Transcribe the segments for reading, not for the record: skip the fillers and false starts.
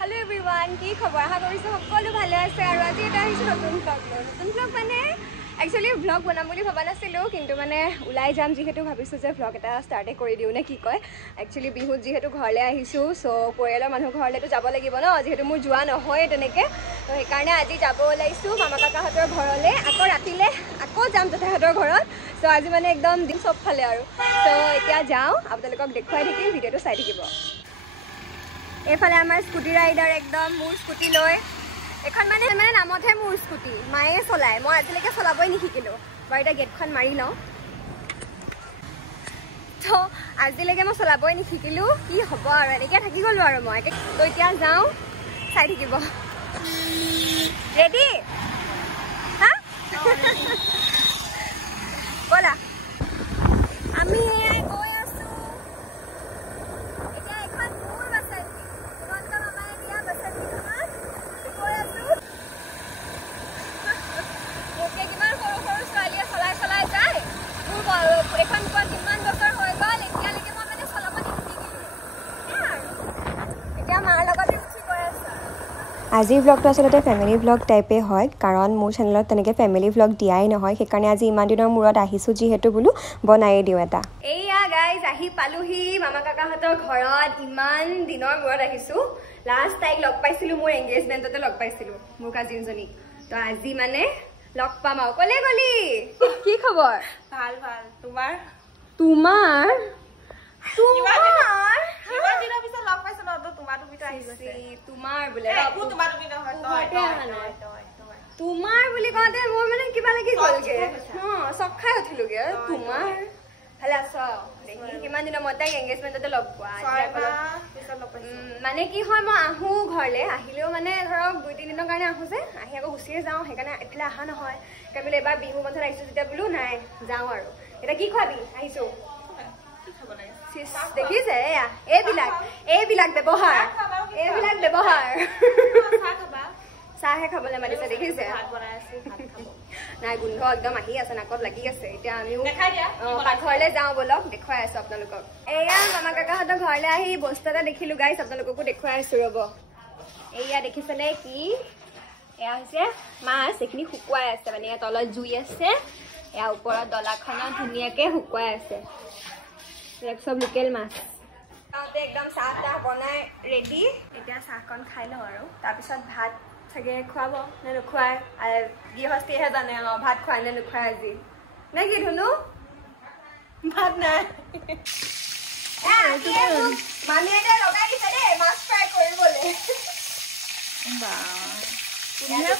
Hello everyone, কি খবৰ? আশা কৰিছো সকলো ভালে আছে আৰু আজি এটা আহিছো নতুন vlog মানে actually vlog বনাম বুলি ভাবা নাছিলো কিন্তু মানে উলাই যাম যিহেতু ভাবিছো যে vlog এটা ষ্টাৰ্ট কৰি দিও নে কি কয় actually বিহুত যিহেতু ঘৰলে আহিছো সো পৰিয়ালৰ মানুহ ঘৰলেটো যাব লাগিব ন যিহেতু মোৰ যোৱা নহয় তেনেকে তো এই কাৰণে আজি যাব ওলাইছো মামা কাকাহঁতৰ ঘৰলে আকৌ ৰাতিলে আকৌ যাম জেঠাহঁতৰ ঘৰত সো আজি মানে একদম দিন সব ফালে আৰু সো এতিয়া যাও আপোনালোকক দেখুৱাই থাকিম ভিডিওটো চাই থাকিব এফালে আমাৰ স্কুটি ৰাইডাৰ একদম মোৰ স্কুটি লৈ এখন মানে নামতহে মোৰ স্কুটি মায়ে চলায় মই আজিলৈকে চলাবই নিশিকিলো বাৰু এটা গেটখন মাৰি লওঁ তো আজিলৈকে মই চলাবই নিশিকিলো কি হ'ব আৰু এনেকৈ থাকি গ'লো আৰু মই তো এতিয়া যাওঁ চাই থাকিব ৰেডি হা ব'লা আমি গৈ আছো এতিয়া এখন মোৰ বাছাই আজিৰ ব্লগটো আসলতে ফ্যামিলি ব্লগ টাইপে হয় কাৰণ মোৰ চেনেলত তেনেকৈ ফ্যামিলি ব্লগ দিয়াই নহয় সেইকাৰণে আজি ইমান দিনৰ মূৰত আহিছো যিহেতু বোলো বনাই দিও এটা এইয়া গাইজ আহি পালোহি মামা কাকাহঁতৰ ঘৰত ইমান দিনৰ মূৰত আহিছো লাষ্ট টাইম লগ পাইছিলো মোৰ এংগেজমেন্টতে লগ পাইছিলো মোৰ কাজিনজনী তো আজি মানে লগ পাম আৰু কলে গলি কি খবৰ ভাল ভাল তোমাৰ তোমাৰ তোমাৰ কিমান দিনৰ পিছত লগ পাইছো ন তো তোমাৰ তুমি তো আহি গৈছে তোমাৰ বোলে একো তোমাৰ তুমি নহয় তোমাৰ বুলি কওঁতে মোৰ মানে কিবা লাগি গ'লগে চক খাই উঠিলোগে তোমাৰ ভালে আছ দেখি কিমান দিনৰ মই তাইক এংগেজমেন্টতে লগ পোৱা মানে কি হয় মই আহো ঘৰলে আহিলেও মানে ধৰক 2-3 দিনৰ কাৰণে আহো যে আহি আকৌ গুচিয়ে যাওঁ সেইকাৰণে এফালে অহা নহয় কাৰণ এবাৰ বিহু বন্ধত আহিছো যেতিয়া বোলো নাই যাওঁ আৰু এটা কি খোৱাবি আহিছো দেখিছে এয়া এইবিলাক ব্যৱহাৰ চাহে খাবলৈ মাতিছে দেখিছে নাই গোন্ধ একদম আহি আছে নাকত লাগি আছে এতিয়া আমিও পাকঘৰলে যাওঁ বলক দেখুৱাই আছো আপোনালোকক এয়া মামা কাকাহঁতৰ ঘৰলে আহি বস্তু এটা দেখিলো গাইছ আপোনালোককো দেখুৱাই আছো ৰ'ব এয়া দেখিছেনে কি এয়া হৈছে মাছ এইখিনি শুকুৱাই আছে মানে ইয়াত তলত জুই আছে এয়া ওপৰত ডলাখনত ধুনীয়াকে শুকুৱাই আছে সব লোকেল মাছ একদম চাহ তাহ বনাই ৰেডি এতিয়া চাহকণ খাই লওঁ আৰু তাৰপিছত ভাত চাগে খুৱাব নে নোখোৱাই গৃহস্থীহে জানে ভাত খুৱাই নে নোখোৱাই আজি নে কি ধুনু ভাত নাই মামী এটা লগাই দিছে দেই মাছ ফ্ৰাই কৰিবলৈ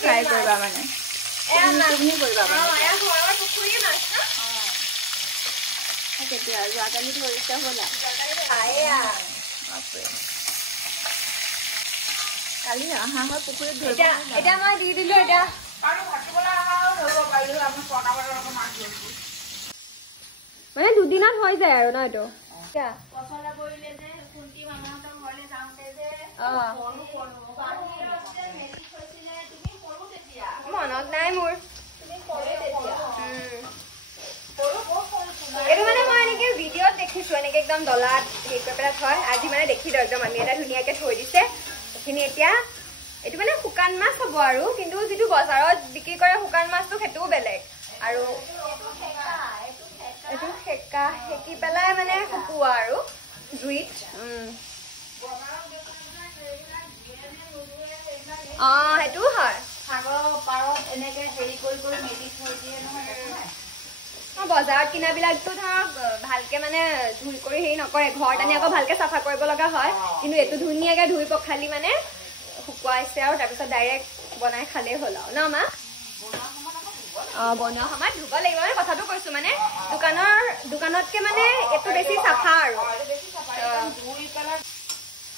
ফ্ৰাই কৰিবা মানে পুখুৰী মাছ ন কেতিয়া যোৱাকালি ধৰিছে হ'লা কালি অহা হয় পুখুৰীত এতিয়া মই দি দিলো এতিয়া মানে দুদিনত হৈ যায় আৰু ন এইটো মনত নাই মোৰ এইটো মানে মই এনেকে ভিডিঅ'ত দেখিছো এনেকে একদম ডলাত হেৰি কৰি পেলাই থয় আজি মানে দেখিলো একদম আমি এটা ধুনীয়াকে থৈ দিছে এইখিনি এতিয়া এইটো মানে শুকান মাছ হ'ব আৰু কিন্তু যিটো বজাৰত বিক্ৰী কৰে শুকান মাছটো সেইটোও বেলেগ আৰু এইটো সেকি পেলাই মানে শুকুওৱা আৰু জুইত সেইটোও হয় বজাৰত কিনাবিলাকতো ধৰক ভালকে মানে ধুই কৰি হেৰি নকৰে ঘৰত আনি আকৌ ভালকে চাফা কৰিব লগা হয় কিন্তু এইটো ধুনীয়াকে ধুই পখালি মানে শুকুৱাইছে আৰু তাৰপিছত ডাইৰেক্ট বনাই খালেই হ'ল আৰু ন মা বনোৱা সময়ত ধুব লাগিব মানে কথাটো কৈছো মানে দোকানতকে মানে এইটো বেছি চাফা আৰু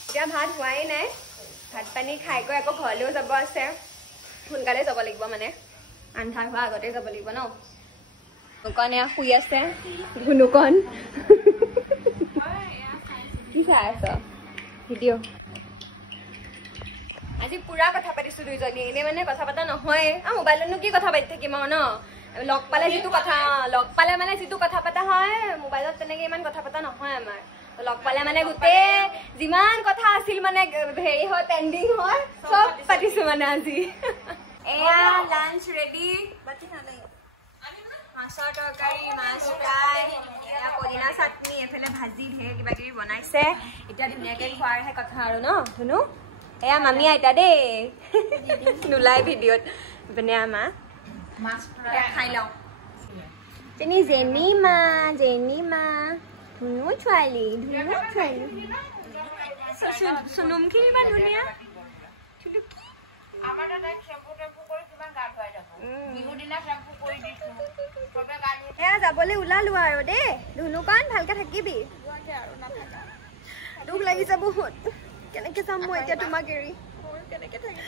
এতিয়া ভাত হোৱাই নাই ভাত পানী খাই গৈ আকৌ ঘৰলৈও যাব আছে সোনকালে যাব লাগিব মানে আন্ধাৰ হোৱা আগতে যাব লাগিব ন ধুনুকণ এয়া শুই আছে ধুনুকণ কি চাই আছ ভিডিঅ' আজি পুৰা কথা পাতিছো দুইজনী এনে মানে কথা পতা নহয় মোবাইলতনো কি কথা পাতি থাকিম আৰু ন লগ পালে যিটো কথা মানে যিটো কথা পতা হয় মোবাইলত তেনেকে ইমান কথা পতা নহয় আমাৰ লগ পালে মানে গোটেই যিমান কথা আছিল মানে হেৰি হয় পেণ্ডিং হয় চব পাতিছো মানে আজি এয়া লাঞ্চ ৰেডি মাছৰ তৰকাৰী মাছ ফ্ৰাই এয়া পদিনা চাটনি এফালে ভাজি ঢেৰ কিবা কিবি বনাইছে এতিয়া ধুনীয়াকে খোৱাৰহে কথা আৰু ন ধুনু এয়া মামী আইতা দেই নোলাই ভিডিঅ'ত মানে আমা মাছ খাই লওঁ যেনি জেনিমা ধুনু ছোৱালী সোনুমখিনি ইমান ধুনীয়া আমাৰ দাদা শ্যাম্পু টেম্পু কৰি কিমান গা ধুৱাই দেখোন বিহুৰ দিনা শ্যাম্পু কৰি দিছো চবে গা ধুৱাই এয়া যাবলৈ ওলালো আৰু দেই ধুনুকণ ভালকে থাকিবি আৰু নাথাকা দুখ লাগিছে বহুত কেনেকে যাম মই এতিয়া তোমাক এৰি কেনেকে থাকিব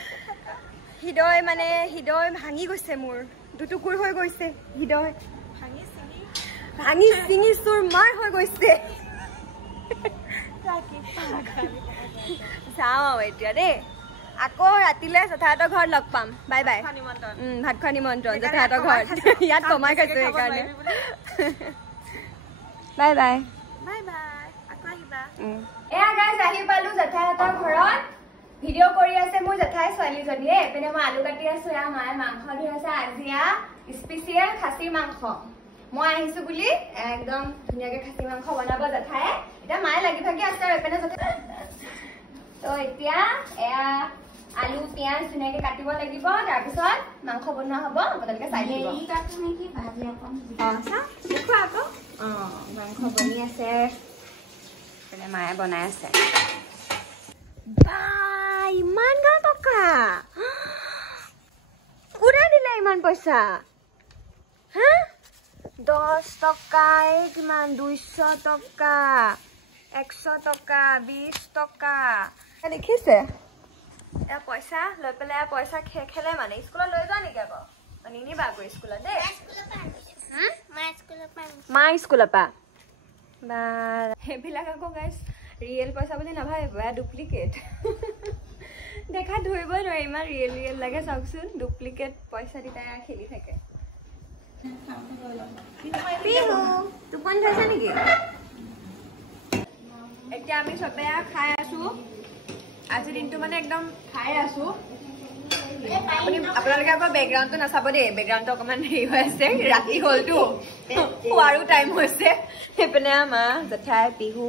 হৃদয় মানে হৃদয় ভাঙি গৈছে মোৰ দুটুকুৰ হৈ গৈছে হৃদয় ভাঙি চিঙি চুৰ মাৰ হৈ গৈছে যাওঁ এতিয়া দেই আকৌ ৰাতিলে জেঠাহঁতৰ ঘৰত লগ পাম বাই বাই ভাত খোৱা নিমন্ত্ৰণ জেঠাহঁতৰ ঘৰত ইয়াত কমাই খাইছো সেইকাৰণে বাই বাই আকৌ আহিবা এয়া গাইজ আহি পালো জেঠাহঁতৰ ঘৰত ভিডিঅ' কৰি আছে মোৰ জেঠাই ছোৱালীজনীয়ে এইপিনে মই আলু কাটি আছো এয়া মায়ে মাংস ধুই আছে আজি স্পেচিয়েল খাচী মাংস মই আহিছো বুলি একদম ধুনীয়াকে খাচী মাংস বনাব জেঠাই এতিয়া মায়ে লাগি ভাগি আছে আৰু এইপিনে জেঠাই তো এতিয়া এয়া আলু পিঁয়াজ ধুনীয়াকে কাটিব লাগিব তাৰপিছত মাংস বনোৱা হ'ব আপোনালোকে চাই থাকিব দেখুৱা আকৌ মাংস বনি আছে মায়ে বনাই আছে ইমান গা টকা কোনে দিলে ইমান পইচা হা 10 টকা কিমান 200 টকা 100 টকা 20 টকা দেখিছে এয়া পইচা লৈ পেলাই পইচা খেলে মানে স্কুলত লৈ যোৱা নেকি আকৌ নিনিবা আকৌ স্কুলত দেই মা স্কুলৰ পৰা বা সেইবিলাক আকৌ গাইছ ৰিয়েল পইচা বুলি নাভাবিব এয়া ডুপ্লিকেট দেখা ধৰিবই নোৱাৰি ইমান ৰিয়েল লাগে চাওকচোন ডুপ্লিকেট পইচা দি তাই খেলি থাকে টোপনি ধৰিছে নেকি এতিয়া আমি চবে খাই আছো আজি দিনটো মানে একদম খাই আছো আপোনালোকে আকৌ বেকগ্ৰাউণ্ডটো নাচাব দেই বেকগ্ৰাউণ্ডটো অকণমান হেৰি হৈ আছে ৰাতি হ'লতো খোৱাৰো টাইম হৈছে সেইপিনে মা জেঠাই বিহু